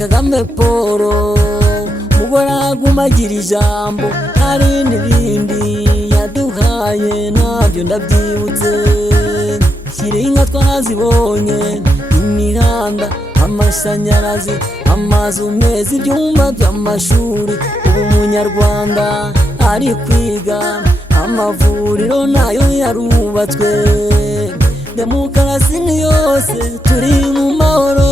Kagame Paul mugora agumagira ijambo hari n'ibindi yaduhaye nabyo ndabyibutse Kirinka twazibonye imihanda amashanyarazi amazu meza ibyumba by'amashuri ubu munyarwanda ari kwiga amavuriro nayo yarubatswe demokarasi ni yose turi mu mahoro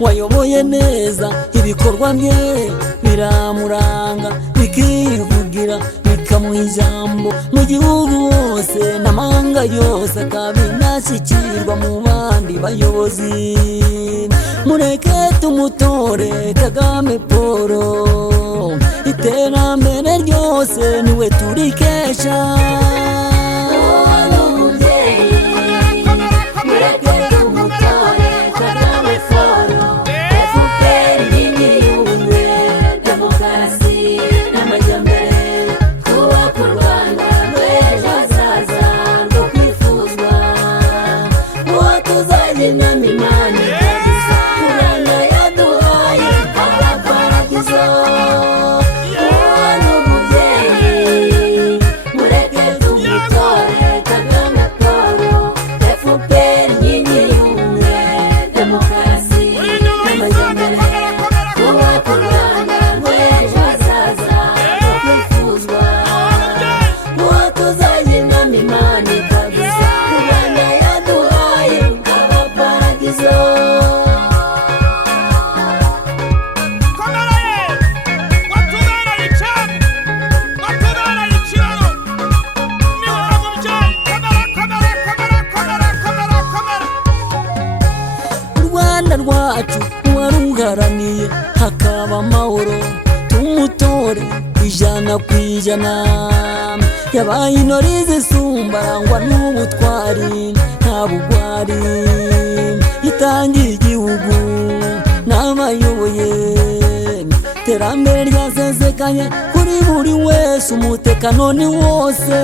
wayoboye neza ibikorwa bye biramuranga bikivugira bikamuha ijambo mu gihugu hose n'amahanga yose akabinashyikirwa mu bandi bayobozi mureke tumutore Kagame Paul iterambere ryose niwe turikesha rwacu warugaraniye hakaba amahoro tumutore ijana ku ijana yabaye intore zisumbarangwa n'ubutwari nta bugwari itangiye igihugu n'abayoboye terambere ryasesekanye kuri buri wese umutekano ni wose